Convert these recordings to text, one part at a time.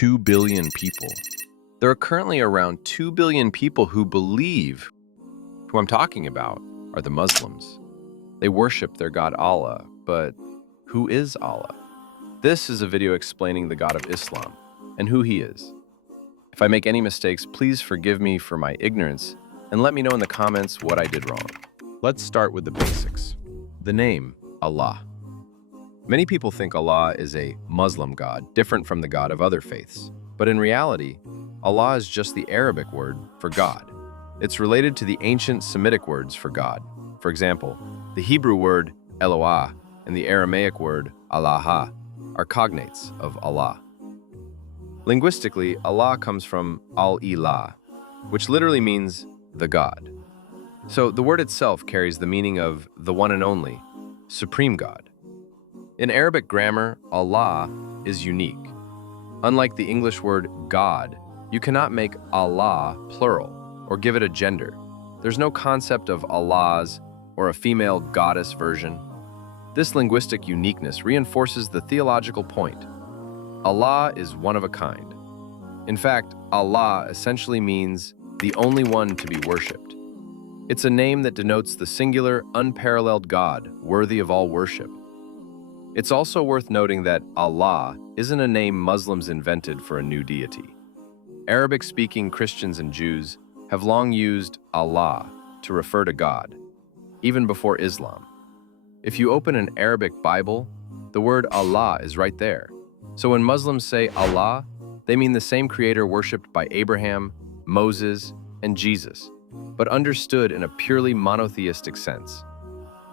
2 billion people. There are currently around 2 billion people who believe. Who I'm talking about are the Muslims. They worship their God Allah, but who is Allah? This is a video explaining the God of Islam and who he is. If I make any mistakes, please forgive me for my ignorance and let me know in the comments what I did wrong. Let's start with the basics. The name, Allah. Many people think Allah is a Muslim God, different from the God of other faiths. But in reality, Allah is just the Arabic word for God. It's related to the ancient Semitic words for God. For example, the Hebrew word Eloah and the Aramaic word Allah are cognates of Allah. Linguistically, Allah comes from al-ilah, which literally means the God. So the word itself carries the meaning of the one and only, supreme God. In Arabic grammar, Allah is unique. Unlike the English word God, you cannot make Allah plural or give it a gender. There's no concept of Allahs or a female goddess version. This linguistic uniqueness reinforces the theological point. Allah is one of a kind. In fact, Allah essentially means the only one to be worshipped. It's a name that denotes the singular, unparalleled God, worthy of all worship. It's also worth noting that Allah isn't a name Muslims invented for a new deity. Arabic-speaking Christians and Jews have long used Allah to refer to God, even before Islam. If you open an Arabic Bible, the word Allah is right there. So when Muslims say Allah, they mean the same creator worshipped by Abraham, Moses, and Jesus, but understood in a purely monotheistic sense.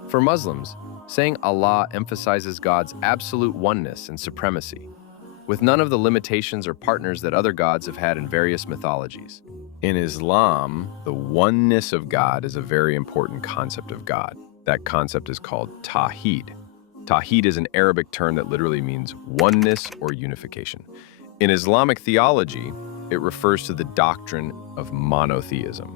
For Muslims, saying Allah emphasizes God's absolute oneness and supremacy, with none of the limitations or partners that other gods have had in various mythologies. In Islam, the oneness of God is a very important concept of God. That concept is called Tawhid. Tawhid is an Arabic term that literally means oneness or unification. In Islamic theology, it refers to the doctrine of monotheism.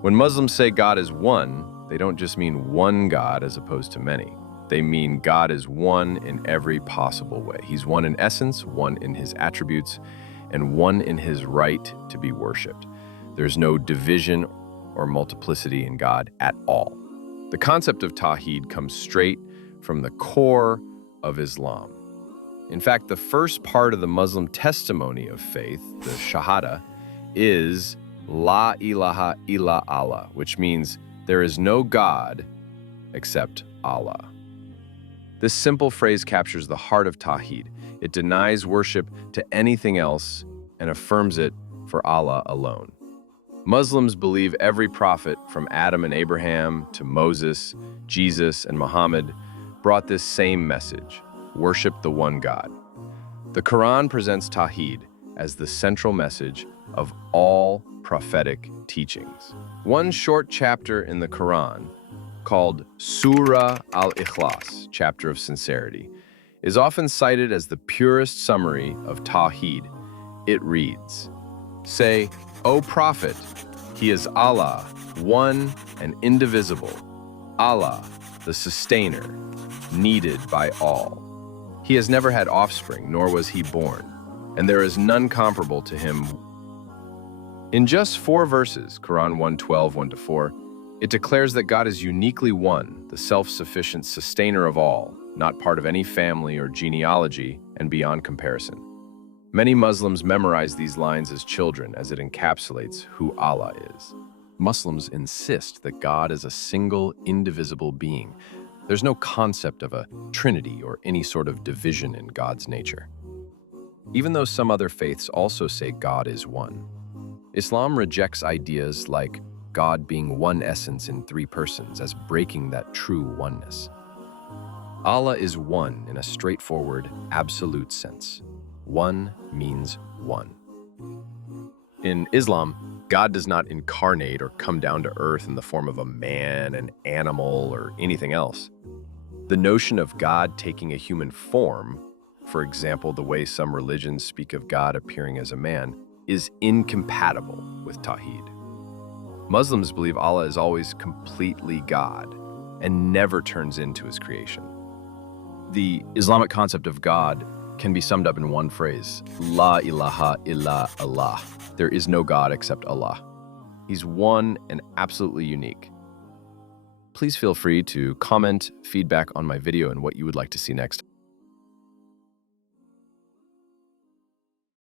When Muslims say God is one, they don't just mean one God as opposed to many. They mean God is one in every possible way. He's one in essence, one in his attributes, and one in his right to be worshipped. There's no division or multiplicity in God at all. The concept of Tawhid comes straight from the core of Islam. In fact, the first part of the Muslim testimony of faith, the Shahada, is La ilaha illa Allah, which means there is no God except Allah. This simple phrase captures the heart of Tawhid. It denies worship to anything else and affirms it for Allah alone. Muslims believe every prophet from Adam and Abraham to Moses, Jesus, and Muhammad brought this same message: worship the one God. The Qur'an presents Tawhid as the central message of all prophetic teachings. One short chapter in the Qur'an, called Surah al-Ikhlas, Chapter of Sincerity, is often cited as the purest summary of Tawhid. It reads, "Say, O Prophet, he is Allah, one and indivisible, Allah, the sustainer, needed by all. He has never had offspring, nor was he born, and there is none comparable to him." In just 4 verses, Quran 1:12, 1-4, it declares that God is uniquely one, the self-sufficient sustainer of all, not part of any family or genealogy, and beyond comparison. Many Muslims memorize these lines as children as it encapsulates who Allah is. Muslims insist that God is a single, indivisible being. There's no concept of a trinity or any sort of division in God's nature. Even though some other faiths also say God is one, Islam rejects ideas like God being one essence in 3 persons as breaking that true oneness. Allah is one in a straightforward, absolute sense. One means one. In Islam, God does not incarnate or come down to earth in the form of a man, an animal, or anything else. The notion of God taking a human form, for example, the way some religions speak of God appearing as a man, is incompatible with Tawhid. Muslims believe Allah is always completely God and never turns into his creation. The Islamic concept of God can be summed up in one phrase: La ilaha illa Allah. There is no God except Allah. He's one and absolutely unique. Please feel free to comment feedback on my video and what you would like to see next.